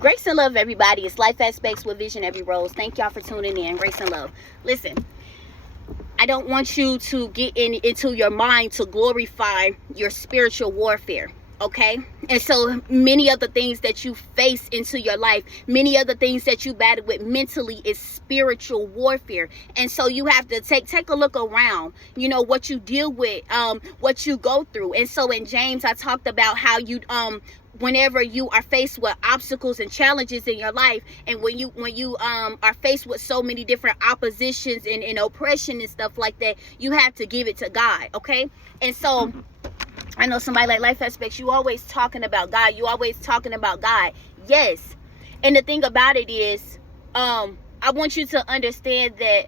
Grace and love, everybody. It's Life Aspects with Visionary Rose. Thank y'all for tuning in. Grace and love. Listen, I don't want you to get into your mind to glorify your spiritual warfare. Okay, and so many of the things that you face into your life, many of the things that you battle with mentally is spiritual warfare. And so you have to take a look around, you know, what you deal with, what you go through. And so in James, I talked about how you whenever you are faced with obstacles and challenges in your life, and when you are faced with so many different oppositions and oppression and stuff like that, you have to give it to God. Okay, and so I know somebody like Life Aspects, you always talking about God. You always talking about God. Yes. And the thing about it is, I want you to understand that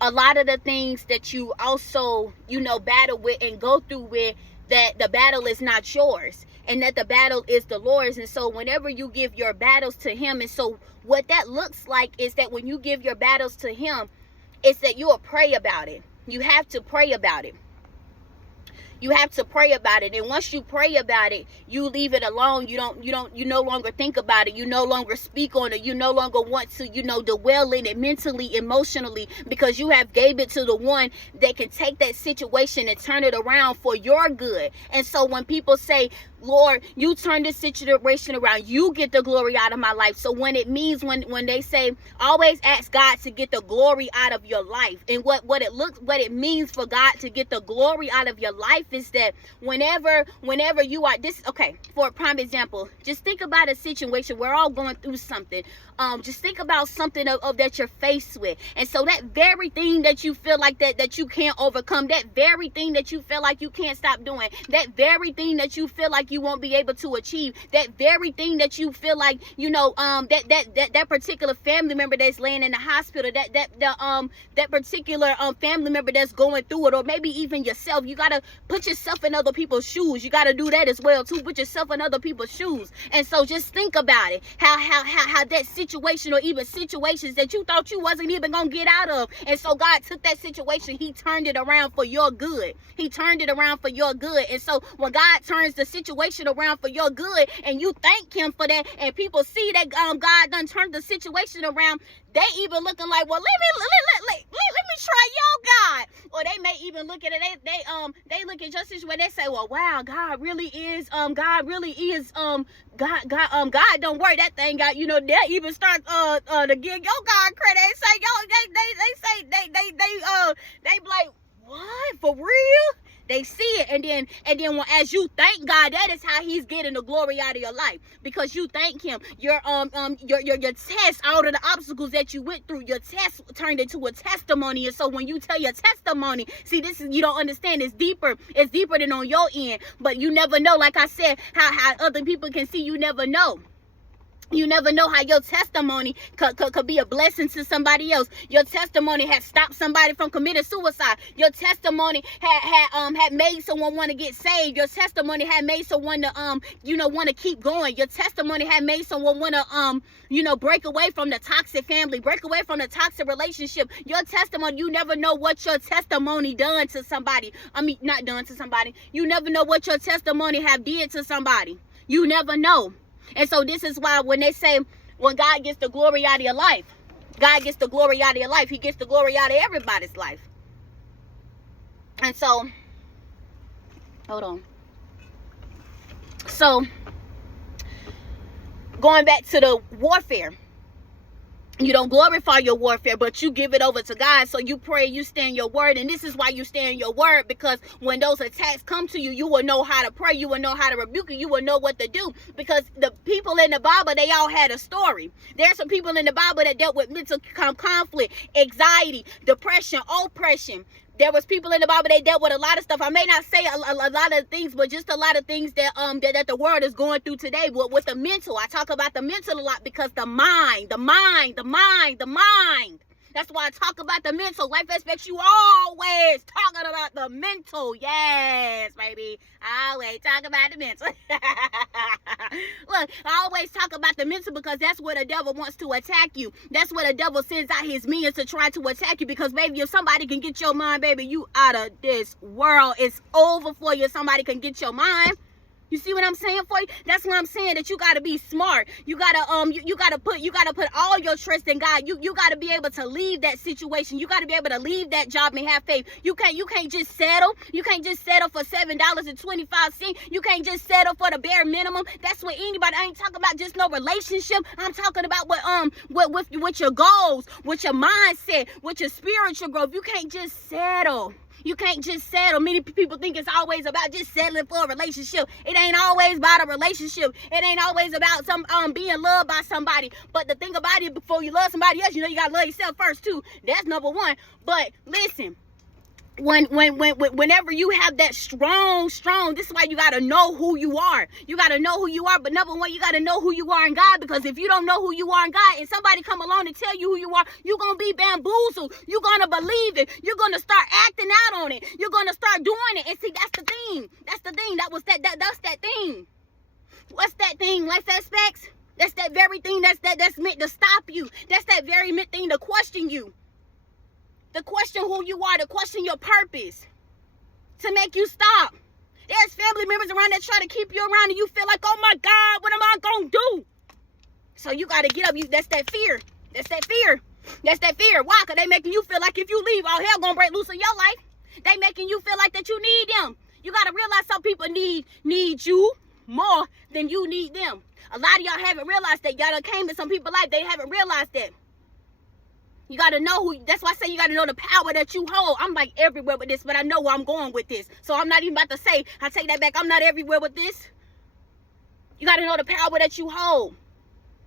a lot of the things that you also, you know, battle with and go through with, that the battle is not yours and that the battle is the Lord's. And so whenever you give your battles to him, and so what that looks like is that when you give your battles to him, it's that you will pray about it. You have to pray about it. You have to pray about it. And once you pray about it, you leave it alone. You no longer think about it. You no longer speak on it. You no longer want to, you know, dwell in it mentally, emotionally, because you have gave it to the one that can take that situation and turn it around for your good. And so when people say, Lord, you turn this situation around, you get the glory out of my life. So when it means, when they say, always ask God to get the glory out of your life. And what it means for God to get the glory out of your life is that whenever you are okay, for a prime example, just think about a situation. We're all going through something. Just think about something of that you're faced with. And so that very thing that you feel like that you can't overcome, that very thing that you feel like you can't stop doing, that very thing that you feel like you won't be able to achieve, that very thing that you feel like, you know, that particular family member that's laying in the hospital, that particular family member that's going through it, or maybe even yourself. You got to put yourself in other people's shoes. You got to do that as well too. Put yourself in other people's shoes. And so just think about it, how that situation, or even situations that you thought you wasn't even gonna get out of, and so God took that situation, he turned it around for your good. He turned it around for your good. And so when God turns the situation around for your good, and you thank him for that, and people see that God done turned the situation around, they even looking like, well, let me try your God. Or they may even look at it, they look at your situation where they say, well, wow, God really is God don't worry, that thing got, you know, they even start to give your God credit. They say, they be like, what, for real? They see it, and then when, as you thank God, that is how he's getting the glory out of your life, because you thank him. Your test, all of the obstacles that you went through, your test turned into a testimony. And so when you tell your testimony, see, this is, you don't understand, it's deeper than on your end. But you never know, like I said, how other people can see. You never know. You never know how your testimony could be a blessing to somebody else. Your testimony has stopped somebody from committing suicide. Your testimony had made someone want to get saved. Your testimony had made someone to want to keep going. Your testimony had made someone want to break away from the toxic family, break away from the toxic relationship. Your testimony, you never know what your testimony done to somebody. I mean, not done to somebody. You never know what your testimony have did to somebody. You never know. And so this is why when they say, when God gets the glory out of your life, God gets the glory out of your life. He gets the glory out of everybody's life. And so, hold on. So, going back to the warfare. You don't glorify your warfare, but you give it over to God. So you pray, you stay in your word. And this is why you stay in your word, because when those attacks come to you, you will know how to pray. You will know how to rebuke it. You will know what to do, because the people in the Bible, they all had a story. There are some people in the Bible that dealt with mental conflict, anxiety, depression, oppression. There was people in the Bible, they dealt with a lot of stuff. I may not say a lot of things, but just a lot of things that the world is going through today. But with the mental, I talk about the mental a lot, because the mind. That's why I talk about the mental. Life Aspects, you always talking about the mental. Yes, baby. I always talk about the mental. Look, I always talk about the mental, because that's where the devil wants to attack you. That's where the devil sends out his minions to try to attack you, because, baby, if somebody can get your mind, baby, you out of this world. It's over for you. If somebody can get your mind. You see what I'm saying for you? That's what I'm saying, that you gotta be smart. You gotta you gotta put all your trust in God. You gotta be able to leave that situation. You gotta be able to leave that job and have faith. You can't just settle. You can't just settle for $7.25. You can't just settle for the bare minimum. That's what anybody. I ain't talking about just no relationship. I'm talking about with your goals, with your mindset, with your spiritual growth. You can't just settle. You can't just settle. Many people think it's always about just settling for a relationship. It ain't always about a relationship. It ain't always about some being loved by somebody. But the thing about it, before you love somebody else, you know you gotta love yourself first too. That's number one. But listen, whenever you have that strong, this is why you gotta know who you are. You gotta know who you are. But number one, you gotta know who you are in God, because if you don't know who you are in God and somebody come along and tell you who you are, you're gonna be bamboozled. You're gonna believe it. You're gonna start acting out on it. You're gonna start doing it. And see, that's the thing. That's the thing. That's that thing. What's that thing? Life aspects? That's that very thing that's meant to stop you. That's that very meant thing to question you. To question who you are, to question your purpose, to make you stop. There's family members around that try to keep you around and you feel like, oh my God, what am I gonna do? So you gotta get up. That's that fear. That's that fear. That's that fear. Why? Because they making you feel like if you leave, all hell gonna break loose in your life. They making you feel like that you need them. You gotta realize some people need you more than you need them. A lot of y'all haven't realized that. Y'all done came in some people's life, they haven't realized that. You got to know who, that's why I say you got to know the power that you hold. I'm like everywhere with this, but I know where I'm going with this. So I'm not even about to say, I take that back, I'm not everywhere with this. You got to know the power that you hold.